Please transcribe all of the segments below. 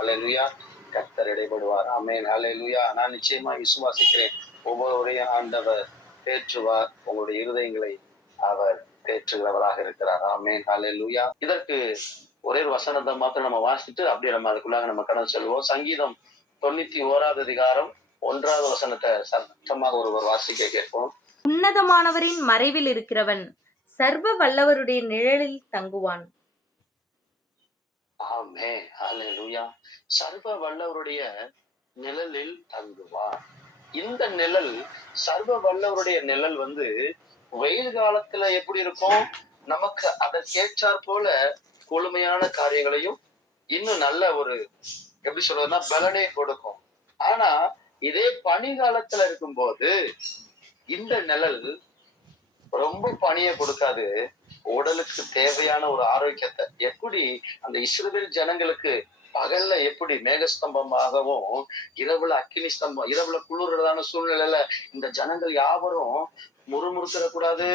அலையலுயா கர்த்தர் இடைபடுவார். அமேன் அலையலுயா நான் நிச்சயமா விசுவாசிக்கிறேன். ஒவ்வொருவரையும் ஆண்டவர் தேற்றுவார். உங்களுடைய இருதயங்களை அவர் தேற்றுகிறவராக இருக்கிறார். ஆமேன் அலையலுயா இதற்கு ஒரே ஒரு வசனத்தை மாத்திரம் நம்ம வாசிட்டு அப்படியே நம்ம அதுக்குள்ளாக நம்ம கடந்து செல்வோம். சங்கீதம் தொண்ணூத்தி ஓராவது அதிகாரம் ஒன்றாவது வசனத்தை சத்தமாக ஒருவர் வாசிக்க கேட்போம். உன்னதமானவரின் மறைவில் இருக்கிறவன் சர்வ வல்லவருடைய நிழலில் தங்குவான். ஆமே அல்லேலூயா சர்வ வல்லவருடைய நிழலில் தங்குவார். இந்த நிழல் சர்வ வல்லவருடைய நிழல் வந்து வெயில் காலத்துல எப்படி இருக்கும்? நமக்கு அதற்கேற்றாற் போல குளுமையான காரியங்களையும் இன்னும் நல்ல ஒரு எப்படி சொல்றதுன்னா பலனை கொடுக்கும். ஆனா இதே பனி காலத்துல இருக்கும்போது இந்த நிழல் ரொம்ப பனியை கொடுக்காது. உடலுக்கு தேவையான ஒரு ஆரோக்கியத்தை எப்படி அந்த இஸ்ரேல் ஜனங்களுக்கு பகல்ல எப்படி மேகஸ்தம்பமாகவும் இரவுல அக்கினி ஸ்தம்பம் இரவுல குளிர்றதான சூழ்நிலையில இந்த ஜனங்கள் யாவரும் முறுமுறுத்திடக்கூடாது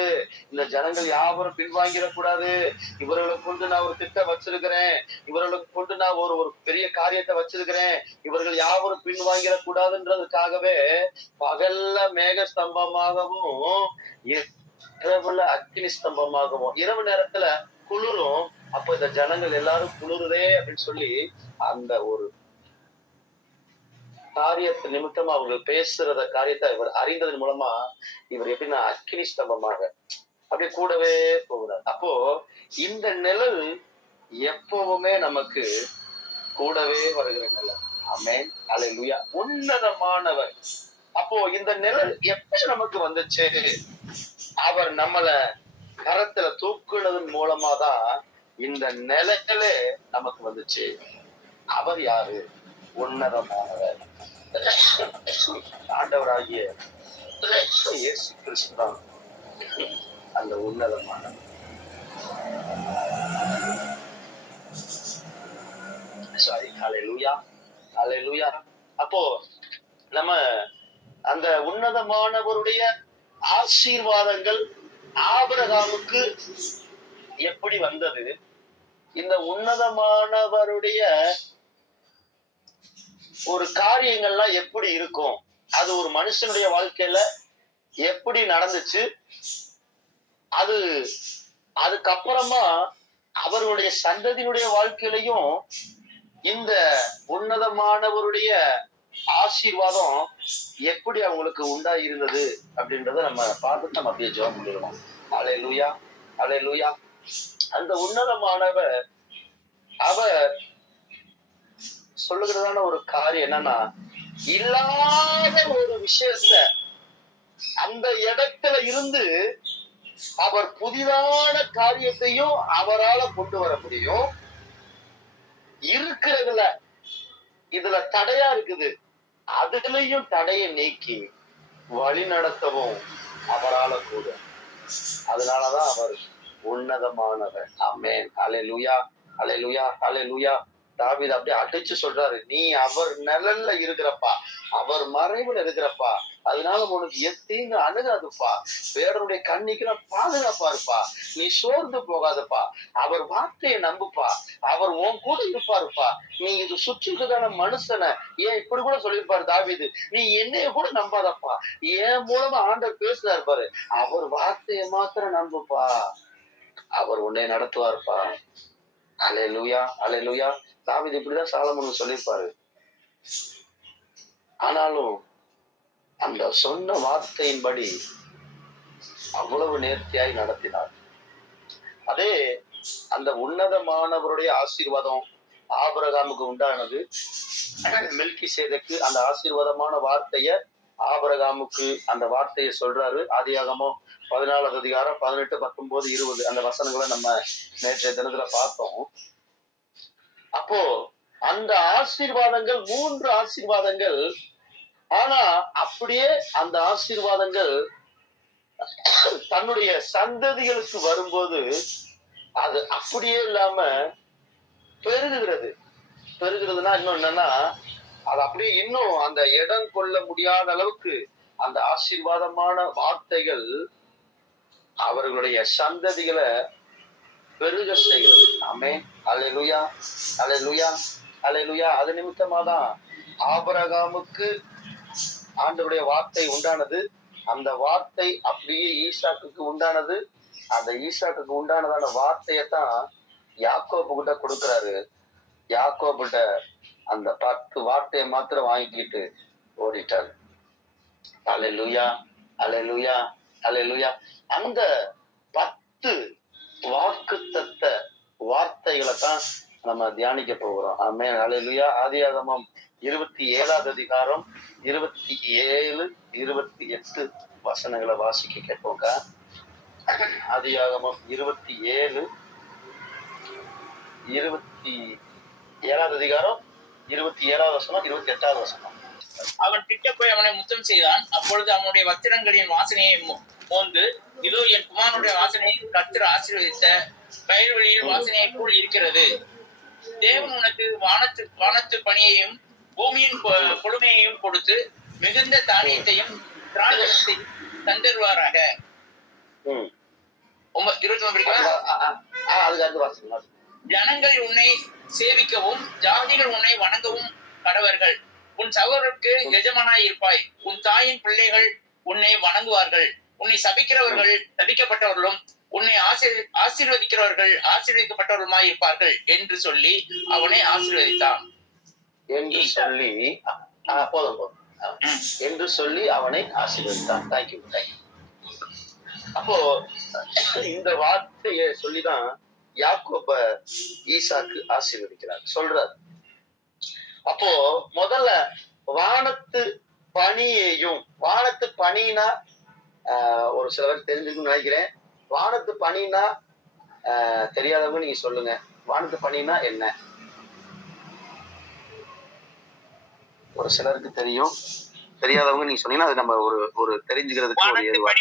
இந்த ஜனங்கள் யாவரும் பின்வாங்கிடக்கூடாது. இவர்களை கொண்டு நான் ஒரு திட்டம் வச்சிருக்கிறேன் இவர்களுக்கு கொண்டு நான் ஒரு ஒரு பெரிய காரியத்தை வச்சிருக்கிறேன் இவர்கள் யாவரும் பின்வாங்கிடக்கூடாதுன்றதுக்காகவே பகல்ல மேக ஸ்தம்பமாகவும் இரவுல அக்கினி ஸ்தம்பமாகவும் இரவு நேரத்துல குளிரும். அப்ப இந்த ஜனங்கள் எல்லாரும் குளிருதே அப்படின்னு சொல்லி அந்த ஒரு காரியத்து நிமித்தமா அவர்கள் பேசுறத காரியத்தை இவர் அறிந்ததன் மூலமா இவர் எப்படின்னா அக்கினி ஸ்தம்பமாக அப்படியே கூடவே போகிறார். அப்போ இந்த நிழல் எப்பவுமே நமக்கு கூடவே வருகிற நிழல். ஆமென் அல்லேலூயா உன்னதமானவர். அப்போ இந்த நிழல் எப்ப நமக்கு வந்துச்சு? அவர் நம்மள கரத்துல தூக்குனதன் மூலமா தான் இந்த நிலைகளே நமக்கு வந்துச்சு. அவர் யாரு? உன்னதமானவர். ஆண்டவராகிய இயேசு கிறிஸ்துதான் அந்த உன்னதமானவர். சாரி அலையலூயா அலையலூயா அப்போ நம்ம அந்த உன்னதமானவருடைய ஆசீர்வாதங்கள் ஆபிரகாமுக்கு எப்படி வந்தது? இந்த உன்னதமானவருடைய ஒரு காரியங்கள்லாம் எப்படி இருக்கும்? அது ஒரு மனுஷனுடைய வாழ்க்கையில எப்படி நடந்துச்சு? அது அதுக்கப்புறமா அவர்களுடைய சந்ததியினுடைய வாழ்க்கையிலையும் இந்த உன்னதமானவருடைய ஆசீர்வாதம் எப்படி அவங்களுக்கு உண்டா இருந்தது அப்படின்றத நம்ம பார்த்துட்டு நம்ம அப்படியே ஜெபம் பண்ணிடுவோம் அலை லூயா அலை லூயா அந்த உன்னதமானவர் அவர் சொல்லுகிறதான ஒரு காரியம் என்னன்னா இல்லாத ஒரு விஷயத்த அந்த இடத்துல இருந்து அவர் புதிதான காரியத்தையும் அவரால கொண்டு வர முடியும். இருக்கிறதுல இதுல தடையா இருக்குது. அதுலயும் தடையை நீக்கி வழி நடத்தவும் அவரால கூட. அதனாலதான் அவர் உன்னதமானவர். அம்மேன் அலை லுயா அலை லுயா அலை லுயா தாவித அப்படியே அடிச்சு சொல்றாரு நீ அவர் நிழல்ல இருக்கிறப்பா அவர் மறைவுல இருக்கிறப்பா அதனால உனக்கு எத்தையும் அணுகாதுப்பா வேறனுடைய கண்ணிக்கு நான் பாதுகாப்பா இருப்பா நீ சோர்ந்து போகாதப்பா அவர் வார்த்தையை நம்புப்பா அவர் உன் கூட இருப்பாருப்பா நீ இது சுற்றி இருக்கிறதான மனுஷனை ஏன் இப்படி கூட சொல்லியிருப்பாரு தாவிது? நீ என்னைய கூட நம்பாதப்பா என் மூலமா ஆண்டர் பேசுறா இருப்பாரு அவர் வார்த்தையை மாத்திரம் நம்புப்பா அவர் உன்னை நடத்துவார்ப்பா. அலை லூயா அலை லூயா தாவிது இப்படிதான் சாலமன் சொல்லியிருப்பாரு. ஆனாலும் அந்த சொன்ன வார்த்தையின்படி அவ்வளவு நேர்த்தியாய் நடத்தினார். அதே அந்த உன்னதமானவருடைய ஆசீர்வாதம் ஆபரகாமுக்கு உண்டானது. மில்கி சேதக்கு அந்த ஆசீர்வாதமான வார்த்தைய ஆபரகாமுக்கு அந்த வார்த்தையை சொல்றாரு. ஆதியாகமோ பதினாலாவது அதிகாரம் பதினெட்டு பத்தொன்பது இருபது அந்த வசனங்களை நம்ம நேற்றைய தினத்துல பார்த்தோம். அப்போ அந்த ஆசீர்வாதங்கள் மூன்று ஆசீர்வாதங்கள். ஆனா அப்படியே அந்த ஆசீர்வாதங்கள் தன்னுடைய சந்ததிகளுக்கு வரும்போது அது அப்படியே இல்லாம பெருகுகிறது. பெருகிறதுனா இன்னும் என்னன்னா அது அப்படியே இன்னும் அந்த இடம் கொள்ள முடியாத அளவுக்கு அந்த ஆசீர்வாதமான வார்த்தைகள் அவர்களுடைய சந்ததிகளை பெருக செய்கிறது. ஆமே அலையலுயா அலையலுயா அல்லேலூயா அது நிமித்தமா தான் ஆபரகாமுக்கு ஆண்டவுடைய வார்த்தை உண்டானது. அந்த வார்த்தை அப்படியே ஈசாக்குக்கு உண்டானது. அந்த ஈசாக்குக்கு உண்டானதான வார்த்தையை தான் யாக்கோப்பு கிட்ட கொடுக்கிறாரு. யாக்கோபிட்ட அந்த பத்து வார்த்தையை மாத்திரம் வாங்கிக்கிட்டு ஓடிட்டாரு. லுயா அலை லுயா அந்த பத்து வாக்குத்தத்த வார்த்தைகளை தான் நம்ம தியானிக்க போகிறோம். ஆமே அல்லேலூயா ஆதியாகமம் இருபத்தி ஏழாவது அதிகாரம் இருபத்தி ஏழு இருபத்தி எட்டு வசனங்களை வாசிக்க கேட்போங்க ஆதியாகமம் இருபத்தி ஏழு இருபத்தி ஏழாவது அதிகாரம் இருபத்தி ஏழாவது வசனம் இருபத்தி எட்டாவது வசனம். அவன் கிட்ட போய் அவனை முத்தம் செய்தான். அப்பொழுது அவனுடைய வஸ்திரங்களின் வாசனையை மோந்து இதோ என் குமாரனுடைய வாசனையை கர்த்தர் ஆசீர்வதித்த பயிர்வெளியில் வாசனையை போல் இருக்கிறது. தேவன் உனக்கு வானத்து வானத்து பணியையும் பூமியின் கொ- கொழுமையையும் கொடுத்து மிகுந்த தானியத்தையும் தந்தருவாராக. ஒன்ப- இருபத்தி ஒன்பது. ஜனங்கள் உன்னை சேவிக்கவும் ஜாதிகள் உன்னை வணங்கவும் கடவர்கள். உன் சகோதரருக்கு எஜமானாய் இருப்பாய் உன் தாயின் பிள்ளைகள் உன்னை வணங்குவார்கள். உன்னை சபிக்கிறவர்கள் சபிக்கப்பட்டவர்களும் உன்னை ஆசீர் ஆசீர்வதிக்கிறவர்கள் ஆசீர்வதிக்கப்பட்டவர்களுமாய் இருப்பார்கள் என்று சொல்லி அவனை ஆசீர்வதித்தான். என்று சொல்லி போதும் போதும். என்று சொல்லி அவனை ஆசீர்வதித்தான். தேங்க்யூ தேங்க்யூ அப்போ இந்த வார்த்தையை சொல்லிதான் யாக்கோப ஈசாக்கு ஆசீர்வதிக்கிறார். சொல்றார். அப்போ முதல்ல வானத்து பனியையும் வானத்து ஆஹ், ஒரு சிலருக்கு தெரிஞ்சுக்கணும்னு நினைக்கிறேன். வானத்து ஆஹ், தெரியாதவங்க நீங்க சொல்லுங்க. வானத்து பனினா என்ன? ஒரு சிலருக்கு தெரியும். தெரியாதவங்க நீங்க சொன்னீங்கன்னா அது நம்ம ஒரு ஒரு தெரிஞ்சுக்கிறதுக்கு ஒரு ஏதுவா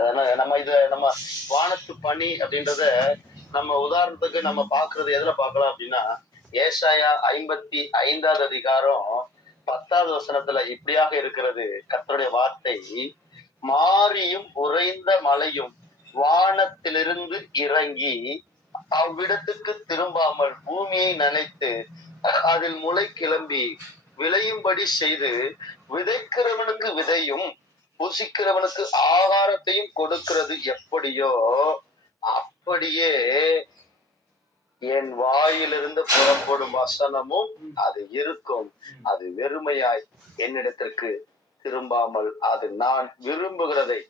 அதனால நம்ம இத நம்ம வானத்து பனி அப்படின்றத நம்ம உதாரணத்துக்கு நம்ம பாக்குறது எதுல பாக்கலாம் அப்படின்னா ஏசாயா ஐம்பத்தி ஐந்தாவது அதிகாரம் பத்தாவது வசனத்துல இப்படியாக இருக்கிறது. கத்தருடைய வார்த்தை மாறியும் உறைந்த மலையும் வானத்திலிருந்து இறங்கி அவ்விடத்துக்கு திரும்பாமல் பூமியை நனைத்து அதில் முளை கிளம்பி விளையும்படி செய்து விதைக்கிறவனுக்கு விதையும் புசிக்கிறவனுக்கு ஆகாரத்தையும் கொடுக்கிறது எப்படியோ அப்படியே என் வாயிலிருந்து புறப்படும் வசனமும் அது இருக்கும். அது வெறுமையாய் என்னிடத்திற்கு திரும்பாமல் அது நான் விரும்புகிறதை.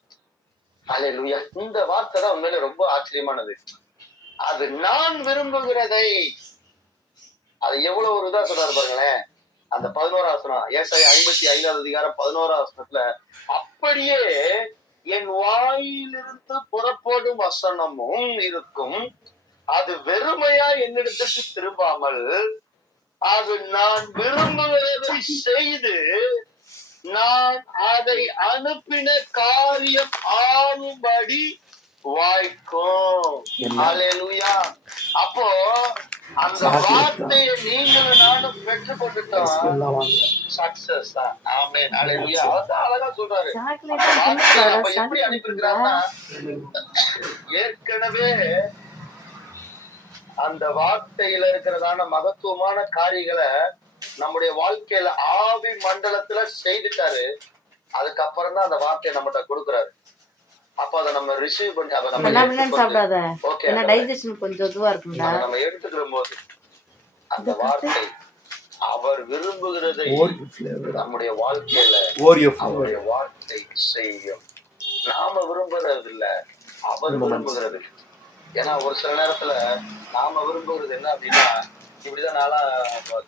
அல்லேலூயா இந்த வார்த்தை தான் உண்மையில ரொம்ப ஆச்சரியமானது. அது நான் விரும்புகிறதை. அது எவ்வளவு ஒரு இதா சொல்றாரு பாருங்களேன். அந்த பதினோராம் வசனம் ஏசாய ஐம்பத்தி ஐந்தாவது அதிகாரம் பதினோராம் வசனத்துல அப்படியே என் வாயிலிருந்து புறப்படும் வசனமும் இருக்கும். அது வெறுமையா என்னிடத்திற்கு திரும்பாமல் அது நான் விரும்புகிறதை செய்து நான் அதை அனுப்பின காரியம் ஆகும்படி வாய்க்கும். அப்போ அந்த வார்த்தையை நீங்களும் நானும் பெற்றுக்கொண்டுட்டோம் சக்சஸ் தான் ஆமென். ஹalleluya. அதான் அழகா சொல்றாரு. நம்ம எப்படி அனுப்பியிருக்கிறாருன்னா ஏற்கனவே அந்த வார்த்தையில இருக்கிறதான மகத்துவமான காரியங்களை நம்முடைய வாழ்க்கையில ஆவி மண்டலத்துல செய்துட்டாரு. அதுக்கப்புறம் தான் அந்த வார்த்தையை நம்மகிட்ட கொடுக்குறாரு. அப்ப அதை நம்ம ரிசீவ் பண்ணி அதை நம்ம சாப்பிடாத. ஓகே டைஜஷன் கொஞ்சம் இதுவா இருக்கும்டா. நம்ம எடுத்துக்கிற போது அந்த வார்த்தை அவர் விரும்புகிறதை நம்முடைய வாழ்க்கையில அவருடைய வார்த்தை செய்யும். நாம விரும்புறது இல்ல அவர் விரும்புகிறது. ஏன்னா ஒரு சில நேரத்துல நாம விரும்புகிறது என்ன அப்படின்னா இப்படிதான் நாளா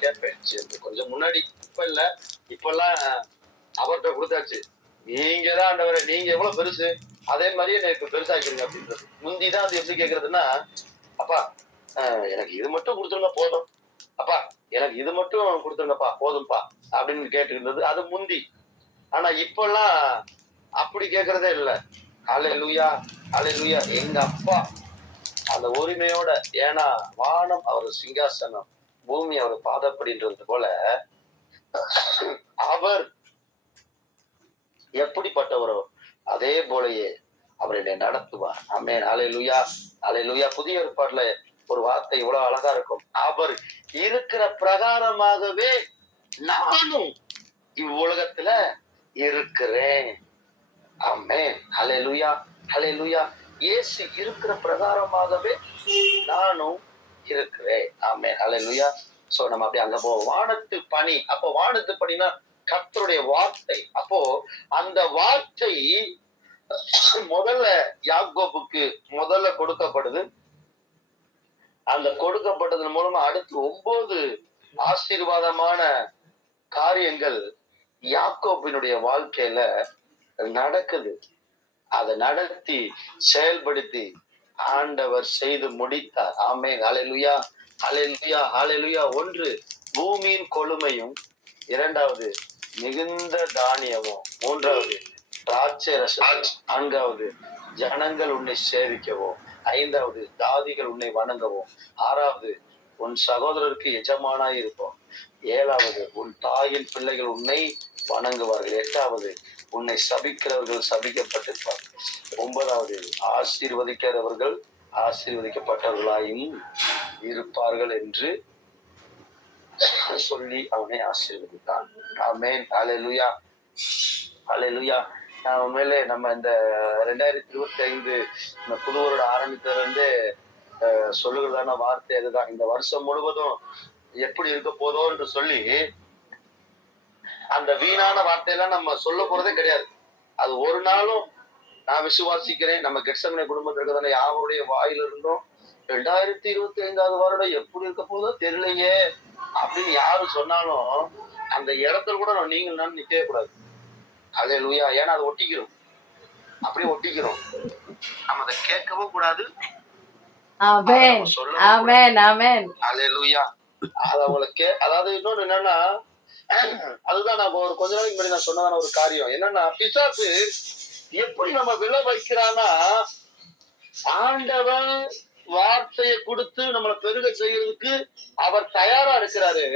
கேட்பேன். கொஞ்சம் முன்னாடி இப்ப இல்ல இப்பெல்லாம் அவர்கிட்ட கொடுத்தாச்சு. நீங்க தான் ஆண்டவரே நீங்க எவ்வளவு பெருசு? அதே மாதிரியே எனக்கு பெருசாக்கிருங்க அப்படின்றது. முந்திதான் அது எப்படி கேக்குறதுன்னா அப்பா எனக்கு இது மட்டும் கொடுத்துருங்க போதும். அப்பா எனக்கு இது மட்டும் கொடுத்துருங்கப்பா போதும்பா அப்படின்னு கேட்டுருந்தது அது முந்தி. ஆனா இப்பெல்லாம் அப்படி கேக்குறதே இல்லை. அலை லூயா அலை லூயா எங்க அப்பா அந்த உரிமையோட ஏன்னா வானம் அவர் சிங்காசனம் பூமி அவர் பாதப்படின்றது போல அவர் எப்படிப்பட்டவரோ அதே போலயே அவர் என்னை நடத்துவார். லுயா அலை லுயா புதிய ஏற்பாடுல ஒரு வார்த்தை இவ்வளவு அழகா இருக்கும். அவர் இருக்கிற பிரகாரமாகவே நானும் இவ்வுலகத்துல இருக்கிறேன். ஆமே அலை லுயா அலை லுயா இயேசு இருக்கிற பிரகாரமாகவே நானும் இருக்கிறேன். ஆமே அலை லுயா சோ நம்ம அப்படியே அங்க போவோம். வானத்து பணி அப்போ வானத்து பணினா கர்த்தருடைய வார்த்தை. அப்போ அந்த வார்த்தை முதல்ல யாகோபுக்கு முதல்ல கொடுக்கப்படுது. அந்த கொடுக்கப்பட்டதன் மூலமா அடுத்து ஒன்பது ஆசீர்வாதமான காரியங்கள் யாக்கோபினுடைய வாழ்க்கையில நடக்குது. அதை நடத்தி செயல்படுத்தி ஆண்டவர் செய்து முடித்தார். ஆமே அலையலுயா அலையலுயா அலையலுயா ஒன்று பூமியின் கொழுமையும் இரண்டாவது மிகுந்த தானியமும். மூன்றாவது திராட்சை ரசம் நான்காவது ஜனங்கள் உன்னை சேவிக்கவும். ஐந்தாவது தாதிகள் உன்னை வணங்கவும். ஆறாவது உன் சகோதரருக்கு எஜமானாய் இருப்போம். ஏழாவது உன் தாயின் பிள்ளைகள் உன்னை வணங்குவார்கள். எட்டாவது உன்னை சபிக்கிறவர்கள் சபிக்கப்பட்டிருப்பார். ஒன்பதாவது ஆசீர்வதிக்கிறவர்கள் ஆசீர்வதிக்கப்பட்டவர்களாயும் இருப்பார்கள் என்று சொல்லி அவனை ஆசீர்வதித்தான் ஆமேன் அலையலுயா அலையலுயா நான் உண்மையிலே நம்ம இந்த ரெண்டாயிரத்தி இருபத்தி ஐந்து இந்த புது வருடம் ஆரம்பித்ததுல இருந்து சொல்லுகிறதான வார்த்தை அதுதான் இந்த வருஷம் முழுவதும் எப்படி இருக்க போதோ என்று சொல்லி அந்த வீணான வார்த்தையெல்லாம் நம்ம சொல்ல போறதே கிடையாது அது ஒரு நாளும் நான் விசுவாசிக்கிறேன் நம்ம கெட்சமனை குடும்பத்தில் இருக்கிறதான யாருடைய வாயிலிருந்தும் ரெண்டாயிரத்தி இருபத்தி ஐந்தாவது வருடம் எப்படி இருக்க போதோ தெரியலையே அப்படின்னு யாரு சொன்னாலும் அந்த இடத்துல கூட நம்ம நீங்க நான் நிக்கவே கூடாது. அதே லூயா ஏன்னா அது ஒட்டிக்கிறோம். அப்படியே ஒட்டிக்கிறோம். நம்ம அதை கேட்கவும் கூடாது. அதாவது இன்னொன்னு என்னன்னா அதுதான் நான் ஒரு கொஞ்ச நாளைக்கு முன்னாடி நான் சொன்னதான ஒரு காரியம். என்னன்னா பிசாசு எப்படி நம்ம விழ வைக்கிறான்னா ஆண்டவன் வார்த்தையை கொடுத்து நம்மளை பெருக செய்யறதுக்கு அவர் தயாரா இருக்கிறாரு.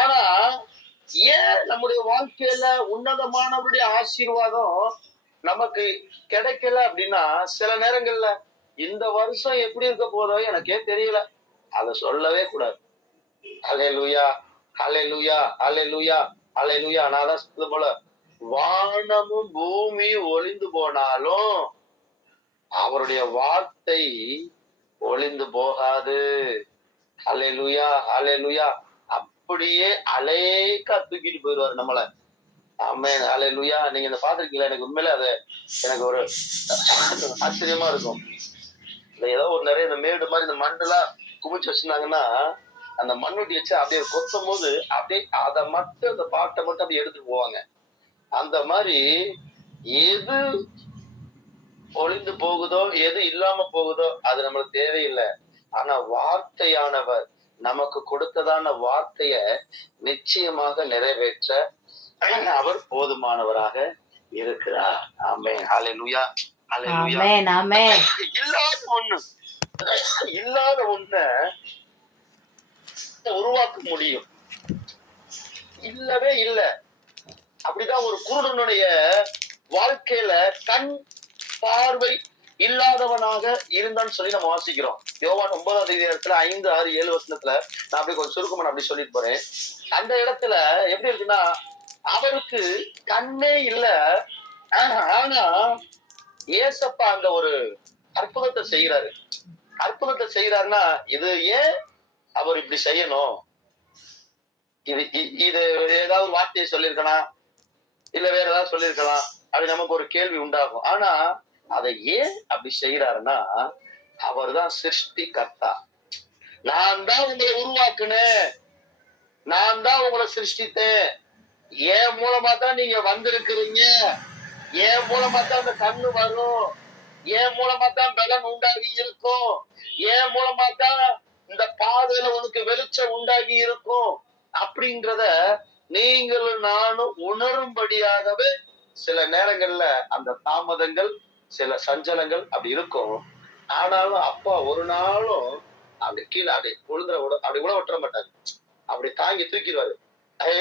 ஆனா ஏன் நம்முடைய வாழ்க்கையில உன்னதமானவருடைய ஆசீர்வாதம் நமக்கு கிடைக்கல அப்படின்னா சில நேரங்கள்ல இந்த வருஷம் எப்படி இருக்க போதோ எனக்கே தெரியல. அத சொல்லவே கூடாது. அலே லூயா அலே லூயா அலே லூயா நான் தான் சொன்னது போல வானமும் பூமி ஒளிந்து போனாலும் அவருடைய வார்த்தை ஒளிந்து போகாது. அலையலுயா அலையலுயா அப்படியே அலேக்கா தூக்கிட்டு போயிடுவாரு நம்மள. அலை அலையலுயா நீங்க இந்த பாத்திருக்கீங்களா எனக்கு உண்மையில அது எனக்கு ஒரு ஆச்சரியமா இருக்கும். இந்த ஏதோ ஒரு நிறைய இந்த மேடு மாதிரி இந்த மண்டெல்லாம் குமிச்சு வச்சிருந்தாங்கன்னா அந்த மண்ணுட்டி வச்சு அப்படியே கொத்தும் போது அப்படியே அதை மட்டும் அந்த பாட்டை மட்டும் அப்படியே எடுத்துட்டு போவாங்க. அந்த மாதிரி எது ஒளிந்து போகுதோ எது இல்லாம போகுதோ அது நம்மளுக்கு தேவையில்லை. ஆனா வார்த்தையானவர் நமக்கு கொடுத்ததான வார்த்தைய நிச்சயமாக நிறைவேற்ற அவர் போதுமானவராக இருக்கிறார். ஹalleluya ஆமென் ஆமென். இல்லாத ஒண்ணு. இல்லாத ஒண்ண உருவாக்க முடியும். இல்லவே இல்ல. அப்படிதான் ஒரு குருடனுடைய வாழ்க்கையில கண் பார்வை இல்லாதவனாக இருந்தான்னு சொல்லி நம்ம வாசிக்கிறோம். யோவான் ஒன்பதாம் தேதி இடத்துல ஐந்து ஆறு ஏழு வருஷத்துல நான் அப்படியே கொஞ்சம் சுருக்கமா அப்படி சொல்லிட்டு போறேன். அந்த இடத்துல எப்படி இருக்குன்னா அவருக்கு கண்ணே இல்ல. ஆனா ஏசப்பா அந்த ஒரு அற்புதத்தை செய்யறாரு அற்புதத்தை செய்யறாருன்னா இது ஏன் அவர் இப்படி செய்யணும்? இது இது ஏதாவது வார்த்தையை சொல்லியிருக்கலாம். இல்ல வேற ஏதாவது சொல்லியிருக்கலாம். அப்படி நமக்கு ஒரு கேள்வி உண்டாகும். ஆனா அதை ஏன் அப்படி செய்யறாருன்னா அவர்தான் சிருஷ்டி கர்த்தா நான் தான் உங்களை உருவாக்குனேன். நான் தான் உங்களை சிருஷ்டித்தேன். என் மூலமா தான் நீங்க வந்திருக்கிறீங்க. என் மூலமா தான் அந்த கண்ணு வரும். என் மூலமா தான் பலன் உண்டாகி இருக்கும். என் மூலமா தான் இந்த பாதையில உனக்கு வெளிச்சம் உண்டாகி இருக்கும். அப்படின்றத நீங்களும் நானும் உணரும்படியாகவே சில நேரங்கள்ல அந்த தாமதங்கள் சில சஞ்சலங்கள் அப்படி இருக்கும். ஆனாலும் அப்பா ஒரு நாளும் அப்படி கீழே அப்படி விழுந்துற விட அப்படி கூட விட்டுற மாட்டாரு. அப்படி தாங்கி தூக்கிடுவாரு. ஏ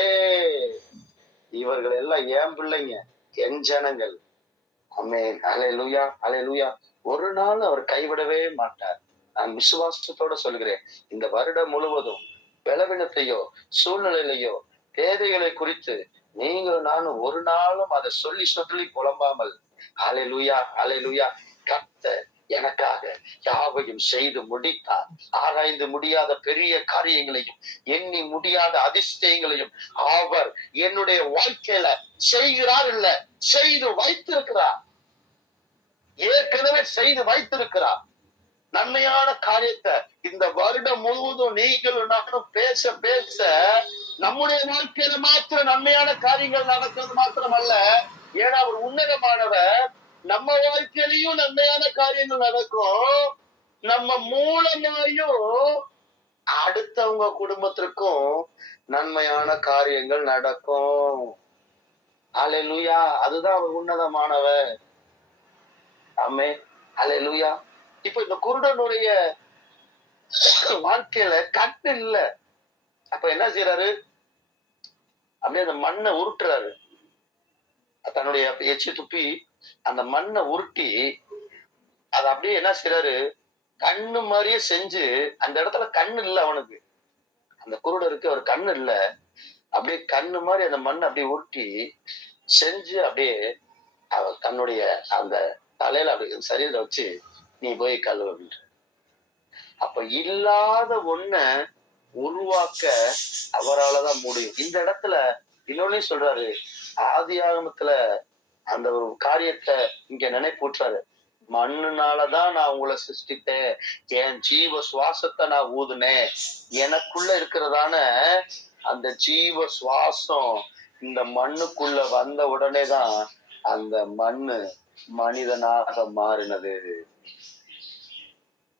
இவர்கள் எல்லாம் என் பிள்ளைங்க? என் ஜனங்கள். அம்மே அலே லூயா அலே லூயா ஒரு நாள் அவர் கைவிடவே மாட்டார். நான் விசுவாசத்தோட சொல்கிறேன் இந்த வருடம் முழுவதும் பலவீனத்தையோ சூழ்நிலையிலையோ தேவைகளை குறித்து நீங்களும் நானும் ஒரு நாளும் அதை சொல்லி சொல்லி புலம்பாமல் அலையலுயா லூயா கத்த எனக்காக யாவையும் செய்து முடித்தார். ஆராய்ந்து முடியாத பெரிய காரியங்களையும் எண்ணி முடியாத அதிர்ஷ்டங்களையும் அவர் என்னுடைய வாழ்க்கையில செய்கிறார் இல்ல செய்து வைத்திருக்கிறார். ஏற்கனவே செய்து வைத்திருக்கிறார். நன்மையான காரியத்தை இந்த வருடம் முழுவதும் நீங்களும் நானும் பேச பேச நம்முடைய வாழ்க்கையில மாத்திரம் நன்மையான காரியங்கள் நடக்கிறது அல்ல ஏன்னா அவர் உன்னதமானவர் நம்ம வாழ்க்கையிலையும் நன்மையான காரியங்கள் நடக்கும். நம்ம மூலமாயும் அடுத்தவங்க குடும்பத்திற்கும் நன்மையான காரியங்கள் நடக்கும். அலையலுயா அதுதான் அவர் உன்னதமானவர். ஆமே அலையலுயா இப்ப இந்த குருடனுடைய வாழ்க்கையில கண் இல்ல. அப்ப என்ன செய்யறாரு அப்படியே அந்த மண்ணை உருட்டுறாரு. தன்னுடைய எச்சி துப்பி அந்த மண்ணை உருட்டி அதை அப்படியே என்ன செய்யறாரு கண்ணு மாதிரியே செஞ்சு அந்த இடத்துல கண்ணு இல்ல அவனுக்கு. அந்த குருடருக்கு அவர் கண்ணு இல்ல. அப்படியே கண்ணு மாதிரி அந்த மண்ணை அப்படியே உருட்டி செஞ்சு அப்படியே அவர் தன்னுடைய அந்த தலையில அப்படி சரீரத்தை வச்சு நீ போய் கழுவு அப்படின்ற அப்ப இல்லாத ஒண்ண உருவாக்க அவராலதான் முடியும். இந்த இடத்துல இன்னொன்னு சொல்றாரு ஆதி ஆகமத்துல அந்த ஒரு காரியத்தை இங்க நினைப்பூட்டுறாரு. மண்ணுனாலதான் நான் உங்களை சிருஷ்டித்தேன் என் ஜீவ சுவாசத்தை நான் ஊதுனேன். எனக்குள்ள இருக்கிறதான அந்த ஜீவ சுவாசம் இந்த மண்ணுக்குள்ள வந்த உடனே தான் அந்த மண்ணு மனிதனாக மாறினது.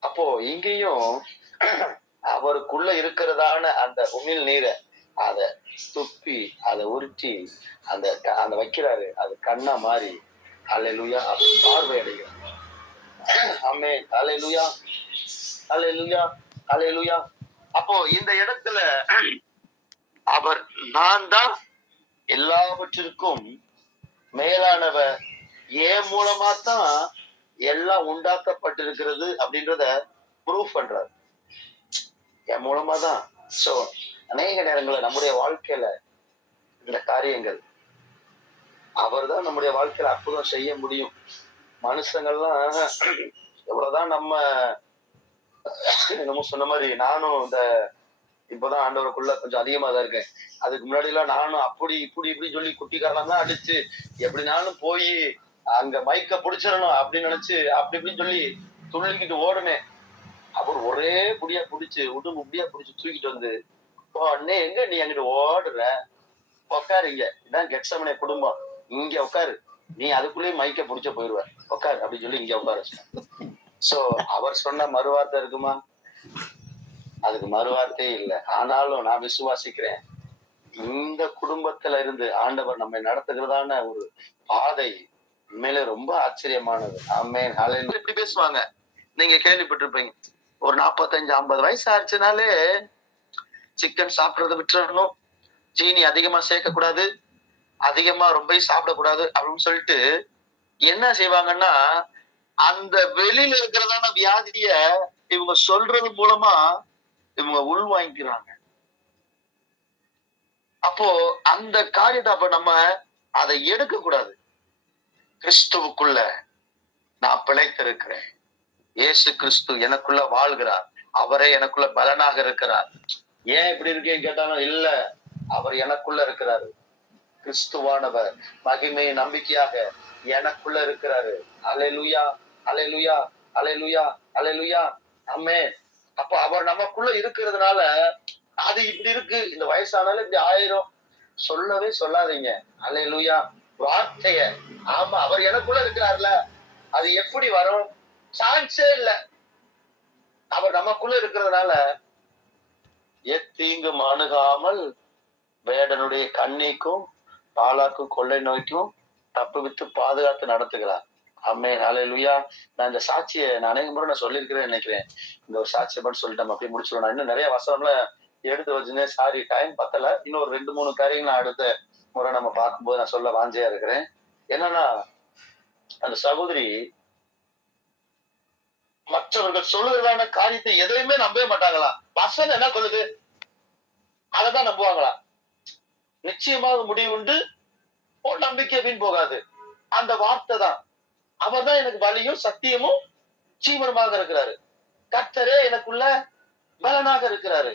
அப்போ இங்கேயும் அவருக்குள்ள இருக்கிறதான அந்த உமிழ் நீரை அத துப்பி அதை உருட்டி அந்த அந்த வைக்கிறாரு. அது கண்ணா மாறி அலையிலுயா பார்வை அடைகிறார். அம்மே அலையிலுயா அலையிலுயா அலையிலுயா அப்போ இந்த இடத்துல அவர் நான் தான் எல்லாவற்றிற்கும் மேலானவர். ஏன் மூலமா தான் எல்லாம் உண்டாக்கப்பட்டிருக்கிறது அப்படின்றத ப்ரூஃப் பண்றாரு. என் மூலமா தான் சோ அநேக நேரங்களில் நம்முடைய வாழ்க்கையில இந்த காரியங்கள் அவர் தான் நம்முடைய வாழ்க்கையில அற்புதம் செய்ய முடியும். மனுஷங்கள்லாம் எவ்வளவுதான் நம்ம என்னமோ சொன்ன மாதிரி நானும் இந்த இப்பதான் ஆண்டவருக்குள்ள கொஞ்சம் அதிகமா தான் இருக்கேன். அதுக்கு முன்னாடி எல்லாம் நானும் அப்படி இப்படி இப்படி சொல்லி குட்டிக்காரலாம் தான் அடிச்சு எப்படினாலும் போய் அங்க மைக்க புடிச்சிடணும் அப்படின்னு நினைச்சு அப்படி இப்படின்னு சொல்லி துள்ளிக்கிட்டு ஓடுனேன். அவர் ஒரே குடியா புடிச்சு உடம்பு முடியா புடிச்சு தூக்கிட்டு வந்து "ஓ, அண்ணே எங்க நீ எங்கிட்ட ஓடுற? உட்காரு இங்க இதான் கெட்சமனை குடும்பம். இங்க உட்காரு நீ அதுக்குள்ளேயே மைக்க புடிச்ச போயிருவ. உட்காரு அப்படின்னு சொல்லி இங்க உட்கார சோ அவர் சொன்ன மறுவார்த்தை இருக்குமா? அதுக்கு மறுவார்த்தையே இல்லை. ஆனாலும் நான் விசுவாசிக்கிறேன். இந்த குடும்பத்துல இருந்து ஆண்டவர் நம்மை நடத்துகிறதான ஒரு பாதை உண்மையிலே ரொம்ப ஆச்சரியமானது. ஆமே ஹalleluya இப்படி பேசுவாங்க. நீங்க கேள்விப்பட்டிருப்பீங்க. ஒரு நாற்பத்தஞ்சு ஐம்பது வயசு ஆச்சுனாலே சிக்கன் சாப்பிட்றத விட்டுறணும். சீனி அதிகமா சேர்க்கக்கூடாது. அதிகமா ரொம்ப சாப்பிடக்கூடாது அப்படின்னு சொல்லிட்டு என்ன செய்வாங்கன்னா அந்த வெளியில இருக்கிறதான வியாதிய இவங்க சொல்றது மூலமா இவங்க உள் வாங்கிக்கிறாங்க. அப்போ அந்த காரியத்தை அப்ப நம்ம அதை எடுக்க கூடாது கிறிஸ்துவுக்குள்ள நான் பிழைத்திருக்கிறேன். இயேசு கிறிஸ்து எனக்குள்ள வாழ்கிறார். அவரே எனக்குள்ள பலனாக இருக்கிறார். ஏன் இப்படி இருக்கேன்னு கேட்டாலும் இல்ல அவர் எனக்குள்ள இருக்கிறாரு. கிறிஸ்துவானவர் மகிமை நம்பிக்கையாக எனக்குள்ள இருக்கிறாரு. அலைலுயா அலைலுயா அலைலுயா அலையலுயா அம்மே அப்ப அவர் நமக்குள்ள இருக்கிறதுனால அது இப்படி இருக்கு. இந்த வயசானாலும் இப்படி ஆயிரும். சொல்லவே சொல்லாதீங்க. அலையலுயா வார்த்தைய. ஆமா அவர் எனக்குள்ள இருக்கிறார்ல. அது எப்படி வரும்? சான்ஸே இல்ல. அவர் நமக்குள்ள இருக்கிறதுனால எத்தீங்கும் அணுகாமல் வேடனுடைய கண்ணிக்கும் பாலாக்கும் கொள்ளை நோய்க்கும் தப்புவித்து பாதுகாத்து நடத்துகிறார். அம்மே ஹalleluya நான் இந்த சாட்சியை நான் அநேக முறை நான் சொல்லியிருக்கிறேன் நினைக்கிறேன். இந்த ஒரு சாட்சியை மட்டும் சொல்லிட்டு நம்ம அப்படியே முடிச்சிடும் நான் இன்னும் நிறைய வசனம்ல எடுத்து வச்சிருந்தேன். சாரி டைம் பத்தல. இன்னும் ஒரு ரெண்டு மூணு காரியங்கள் நான் அடுத்த முறை நம்ம பார்க்கும்போது நான் சொல்ல வாஞ்சையா இருக்கிறேன். என்னன்னா அந்த சகோதரி மற்றவர்கள் சொல்லுறதான காரியத்தை எதையுமே நம்பவே மாட்டாங்களாம் வசனம் என்ன சொல்லுது? அதைதான் நம்புவாங்களாம் நிச்சயமாக முடிவு உண்டு. நம்பிக்கை வீண் போகாது. அந்த வார்த்தை தான். அவர் தான் எனக்கு வலியும் சத்தியமும் ஜீவனமாக இருக்கிறாரு. கர்த்தரே எனக்குள்ள பலனாக இருக்கிறாரு.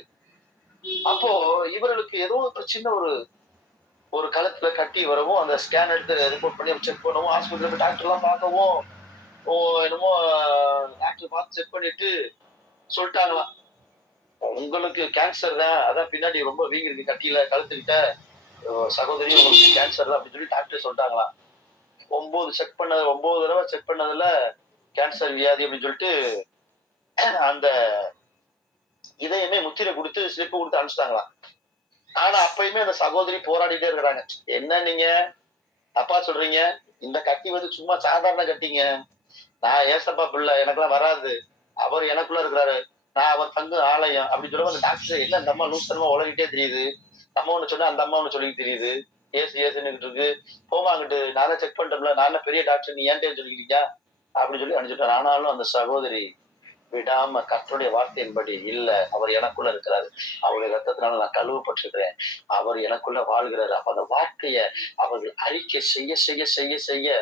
அப்போ இவர்களுக்கு ஏதோ ஒரு சின்ன ஒரு ஒரு களத்துல கட்டி வரவும் அந்த ஸ்கேன் எடுத்து ரிப்போர்ட் பண்ணி செக் பண்ணவும் ஹாஸ்பிட்டலுக்கு டாக்டர் எல்லாம் பார்க்கவும் ஓ என்னமோ டாக்டர் பார்த்து செக் பண்ணிட்டு சொல்லிட்டாங்களாம் உங்களுக்கு கேன்சர் தான் அதான் பின்னாடி ரொம்ப வீங்கிருக்கு கட்டியில கழுத்துக்கிட்ட. சகோதரி உங்களுக்கு கேன்சர் தான் அப்படின்னு சொல்லி டாக்டர் சொல்லிட்டாங்களாம் ஒன்பது செக் பண்ணது ஒன்பது தடவை செக் பண்ணதுல கேன்சர் வியாதி அப்படின்னு சொல்லிட்டு அந்த இதயமே முத்திரை கொடுத்து ஸ்லிப்பு கொடுத்து அனுப்பிச்சிட்டாங்களாம் ஆனா அப்பயுமே அந்த சகோதரி போராடிட்டே இருக்கிறாங்க. என்ன நீங்க? தப்பா சொல்றீங்க? இந்த கட்டி வந்து சும்மா சாதாரண கட்டிங்க. நான் ஏசப்பா பிள்ளை எனக்கெல்லாம் வராது. அவர் எனக்குள்ள இருக்கிறாரு. நான் அவர் தங்கு ஆலயம் அப்படி சொல்லுவோம் அந்த டாக்டர் என்ன அந்த அம்மா நூத்தனமா உலகிட்டே தெரியுது. நம்ம ஒண்ணு சொன்னா அந்த அம்மா ஒண்ணு சொல்லி தெரியுது. ஏசு ஏசுன்னு இருக்கு. போமா அங்கிட்டு செக் பண்ணிட்டோம்ல நான் பெரிய டாக்டர் நீ ஏன்டே சொல்லிக்கிறீங்க அப்படின்னு சொல்லி அனுப்பிச்சுட்டார். ஆனாலும் அந்த சகோதரி விடாம கர்த்தருடைய வார்த்தையின்படி இல்ல அவர் எனக்குள்ள இருக்கிறாரு. அவருடைய ரத்தத்தினால நான் கழுவப்பட்டிருக்கிறேன். அவர் எனக்குள்ள வாழ்கிறாரு. அப்ப அந்த வார்த்தைய அவர்கள் அறிக்கை செய்ய செய்ய செய்ய செய்ய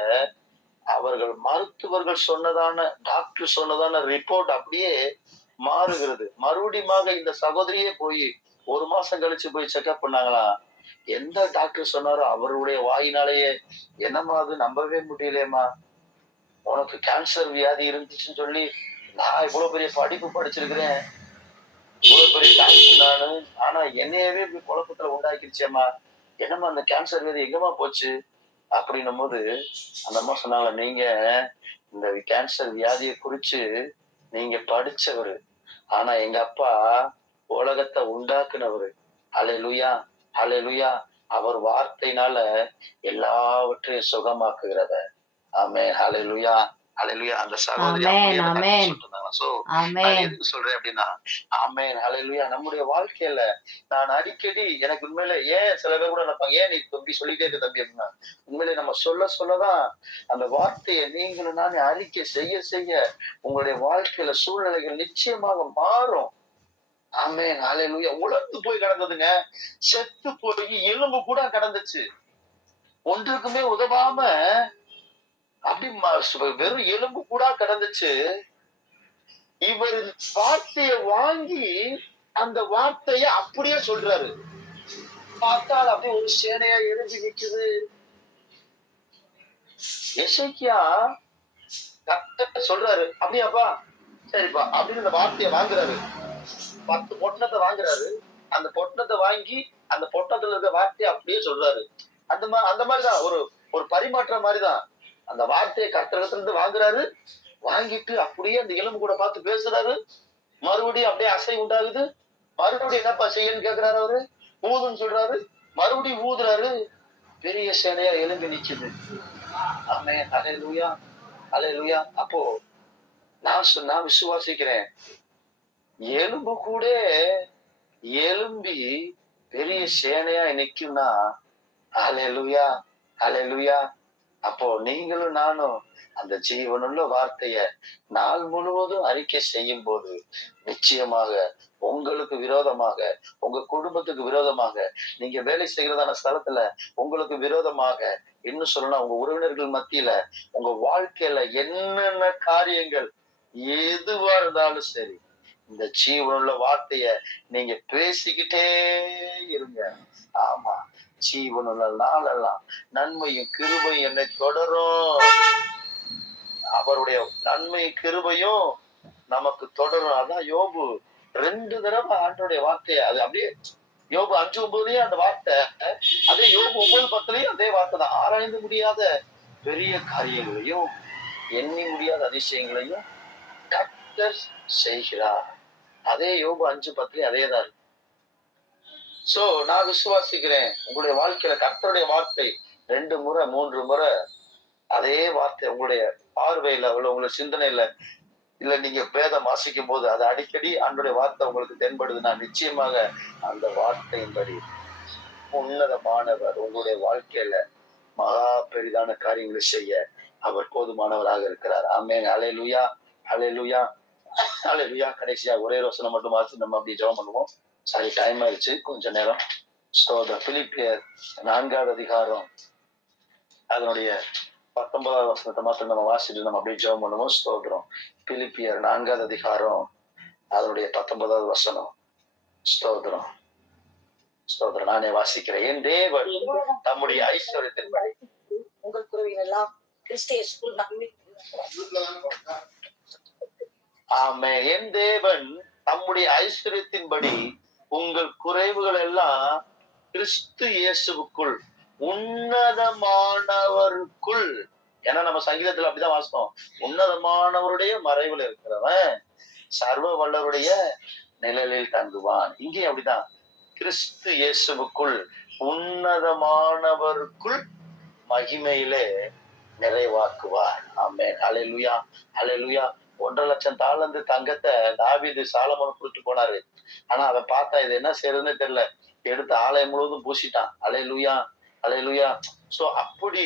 அவர்கள் மருத்துவர்கள் சொன்னதான டாக்டர் சொன்னதான ரிப்போர்ட் அப்படியே மாறுகிறது. மறுபடியுமாக இந்த சகோதரியே போய் ஒரு மாசம் கழிச்சு போய் செக்அப் பண்ணாங்களாம் எந்த டாக்டர் சொன்னாரோ அவருடைய வாயினாலேயே. என்னம்மா அது நம்பவே முடியலையேம்மா. உனக்கு கேன்சர் வியாதி இருந்துச்சுன்னு சொல்லி நான் இவ்வளவு பெரிய படிப்பு படிச்சிருக்கிறேன். இவ்வளவு பெரிய டாக்டர் நானு. ஆனா என்னையவே இப்படி குழப்பத்துல உண்டாக்கிருச்சேம்மா. என்னம்மா அந்த கேன்சர் வியாதி எங்கம்மா போச்சு? அப்படின்னும் போது அந்த அம்மா சொன்னாங்க நீங்க இந்த கேன்சர் வியாதியை குறிச்சு நீங்க படிச்சவரு. ஆனா எங்க அப்பா உலகத்தை உண்டாக்குனவரு. அலை லுயா அவர் வார்த்தையினால எல்லாவற்றையும் சுகமாக்குகிறத ஆமே அலையலுயா அலையலுயா அந்த சகோதரி ஆமென் எதுக்கு சொல்றேன் அப்படின்னா ஆமென் ஹalleluya நம்முடைய வாழ்க்கையில நான் அடிக்கடி எனக்கு உண்மையில ஏன் சில பேர் கூட நினைப்பாங்க ஏன் நீ தம்பி சொல்லிட்டே இருக்க தம்பி? அப்படின்னா உண்மையில நம்ம சொல்ல சொல்லதான் அந்த வார்த்தையை நீங்களும் நானே அறிக்கை செய்ய செய்ய உங்களுடைய வாழ்க்கையில சூழ்நிலைகள் நிச்சயமாக மாறும். ஆமென் ஹalleluya உலர்ந்து போய் கிடந்ததுங்க. செத்து போய் எலும்பு கூட கிடந்துச்சு. ஒன்றுக்குமே உதவாம அப்படி வெறும் எலும்பு கூட கிடந்துச்சு. இவர் வார்த்தைய வாங்கி அந்த வார்த்தைய அப்படியே சொல்றாரு. பார்த்தால் அப்படியே ஒரு சேனையா எழுதி நிக்குது எசைக்கியா கரெக்டா சொல்றாரு அப்படியாப்பா சரிப்பா அப்படின்னு அந்த வார்த்தையை வாங்குறாரு. பத்து பொட்டணத்தை வாங்குறாரு. அந்த பொட்டணத்தை வாங்கி அந்த பொட்டணத்துல இருக்க வார்த்தையை அப்படியே சொல்றாரு. அந்த மாதிரி அந்த மாதிரிதான் ஒரு ஒரு பரிமாற்றம் மாதிரிதான். அந்த வார்த்தையை கர்த்தகத்துல இருந்து வாங்குறாரு. வாங்கிட்டு அப்படியே அந்த எலும்பு கூட பார்த்து பேசுறாரு. மறுபடியும் அப்படியே அசை உண்டாகுது. மறுபடியும் என்னப்பா செய்யன்னு கேக்குறாரு அவரு? ஊதுன்னு சொல்றாரு. மறுபடியும் ஊதுறாரு. பெரிய சேனையா எலும்பி நிக்குது. ஆமே அலை லூயா அலை லூயா அப்போ நான் சொ- நான் விசுவாசிக்கிறேன். எலும்பு கூட எலும்பி பெரிய சேனையா நிக்கும்னா அலை லூயா அலை லூயா அப்போ நீங்களும் நானும் அந்த ஜீவனுள்ள வார்த்தைய நாள் முழுவதும் அறிக்கை செய்யும் போது நிச்சயமாக உங்களுக்கு விரோதமாக உங்க குடும்பத்துக்கு விரோதமாக நீங்க வேலை செய்கிறதான ஸ்தலத்துல உங்களுக்கு விரோதமாக இன்னும் சொல்லணும் உங்க உறவினர்கள் மத்தியில உங்க வாழ்க்கையில என்னென்ன காரியங்கள் எதுவா இருந்தாலும் சரி இந்த ஜீவனுள்ள வார்த்தைய நீங்க பேசிக்கிட்டே இருங்க. ஆமா. ஜீவனுள்ள நாளெல்லாம் நன்மையும் கிருபையும் என்னை தொடரும். அவருடைய நன்மை கிருபையும் நமக்கு தொடரும். அதான் யோபு. ரெண்டு தடவை ஆண்டோடைய வார்த்தையை அது அப்படியே யோபு அஞ்சு ஒன்பதுலயும் அந்த வார்த்தை அதே யோபு ஒன்பது பத்துலயும் அதே வார்த்தை தான். ஆராய்ந்து முடியாத பெரிய காரியங்களையும் எண்ணி முடியாத அதிசயங்களையும் கர்த்தர் செய்கிறார். அதே யோபு அஞ்சு பத்துலயும் அதே தான் சோ நான் விசுவாசிக்கிறேன். உங்களுடைய வாழ்க்கையில கர்த்தருடைய வார்த்தை ரெண்டு முறை மூன்று முறை அதே வார்த்தை உங்களுடைய பார்வையில உள்ள உங்களுடைய சிந்தனையில இல்ல நீங்க வேதம் வாசிக்கும் போது அது அடிக்கடி அன்றைய வார்த்தை உங்களுக்கு தென்படுதுன்னா நிச்சயமாக அந்த வார்த்தையின்படி உன்னதமானவர் உங்களுடைய வாழ்க்கையில மகா பெரிதான காரியங்களை செய்ய அவர் போதுமானவராக இருக்கிறார். அமே அலைலுயா அலைலுயா அலை லுயா கடைசியா ஒரே ரோசனை மட்டும் வாசி நம்ம அப்படி ஜெபம் பண்ணுவோம். சாரி டைம் ஆயிடுச்சு. கொஞ்ச நேரம். ஸ்தோத்திரம் பிலிப்பியர் நான்காவது அதிகாரம் அதனுடைய பத்தொன்பதாவது வசனத்தை மாத்திரம் நம்ம வாசிட்டு நம்ம அப்படியே ஜெபம் பண்ணுவோம். ஸ்தோத்திரம். பிலிப்பியர் நான்காவது அதிகாரம் அதனுடைய பத்தொன்பதாவது வசனம். ஸ்தோத்திரம். ஸ்தோத்திரம். நானே வாசிக்கிறேன். என் தேவன் தம்முடைய ஐஸ்வர்யத்தின்படி உங்கள் குருவிகள் ஆமே என் தேவன் தம்முடைய ஐஸ்வர்யத்தின்படி உங்கள் குறைவுகள் எல்லாம் கிறிஸ்து இயேசுவுக்குள் உன்னதமானவருக்குள். ஏன்னா நம்ம சங்கீதத்துல அப்படிதான் வாசிப்போம். உன்னதமானவருடைய மறைவுல இருக்கிறவன் சர்வ வல்லவருடைய நிழலில் தங்குவான். இங்கே அப்படிதான். கிறிஸ்து இயேசுவுக்குள் உன்னதமானவருக்குள் மகிமையிலே நிறைவாக்குவார். ஆமே அலையலுயா அலையலுயா ஒன்றரை லட்சம் தாளந்து தங்கத்தை தாவிது சாலமோன் கொடுத்து போனாரு. ஆனா அதை பார்த்தா இது என்ன செய்யறதுன்னு தெரியல. எடுத்து ஆலயம் முழுவதும் பூசிட்டான். அலையலுயா லூயா சோ அப்படி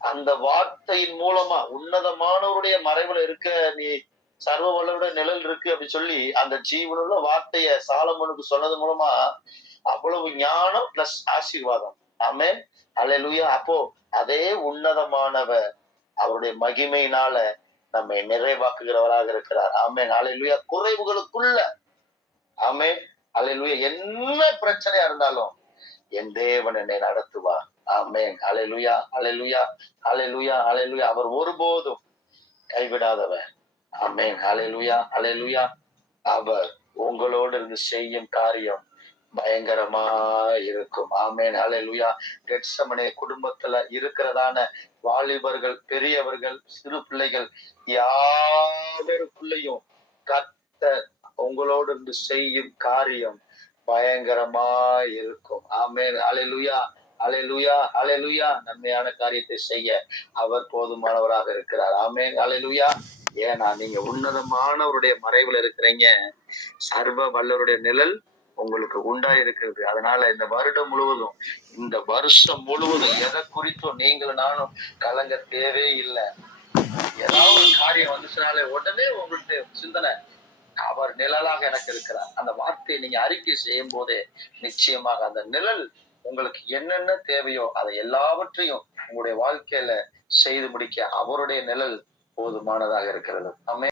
அந்த வார்த்தையின் மூலமா உன்னதமானவருடைய மறைவுல இருக்க நீ சர்வ வல்லவருடைய நிழல் இருக்கு அப்படி சொல்லி அந்த ஜீவனுள்ள வார்த்தைய சாலமனுக்கு சொன்னது மூலமா அவ்வளவு ஞானம் பிளஸ் ஆசீர்வாதம். ஆமே அலை லூயா அப்போ அதே உன்னதமானவர் அவருடைய மகிமையினால நம்மை நிறைவாக்குகிறவராக இருக்கிறார். ஆமே அலையலுயா குறைவுகளுக்குள்ள. ஆமே அலையலுயா என்ன பிரச்சனையா இருந்தாலும் என் தேவன் என்னை நடத்துவா. ஆமென். அலையிலுயா அலையிலுயா அலையிலுயா அலையிலுயா அவர் ஒருபோதும் கைவிடாதவர். ஆமென். அலையிலுயா அலையிலுயா அவர் உங்களோடு இருந்து செய்யும் காரியம் பயங்கரமா இருக்கும் ஆமேன். ஹalleluya கெட்சமனே குடும்பத்துல இருக்கிறதான வாலிபர்கள் பெரியவர்கள் சிறு பிள்ளைகள் யாவருக்குள்ளேயும் கத்த உங்களோடு இருந்து செய்யும் காரியம் பயங்கரமா இருக்கும் ஆமேன். அலையலுயா அலையலுயா அலையலுயா நன்மையான காரியத்தை செய்ய அவர் போதுமானவராக இருக்கிறார். ஆமேன். அலையலுயா ஏன்னா நீங்க உன்னதமானவருடைய மறைவுல இருக்கிறீங்க. சர்வ வல்லவருடைய நிழல் உங்களுக்கு உண்டா இருக்கிறது அதனால இந்த வருடம் முழுவதும் இந்த வருஷம் முழுவதும் எதை குறித்தும் நீங்களும் நானும் கலங்க தேவே இல்லை. ஏதாவது ஒரு காரியம் வந்துச்சுனாலே உடனே உங்களுக்கு சிந்தனை அவர் நிழலாக எனக்கு இருக்கிறார். அந்த வார்த்தையை நீங்க அறிக்கை செய்யும் போதே நிச்சயமாக அந்த நிழல் உங்களுக்கு என்னென்ன தேவையோ அதை எல்லாவற்றையும் உங்களுடைய வாழ்க்கையில செய்து முடிக்க அவருடைய நிழல் போதுமானதாக இருக்கிறது. அமே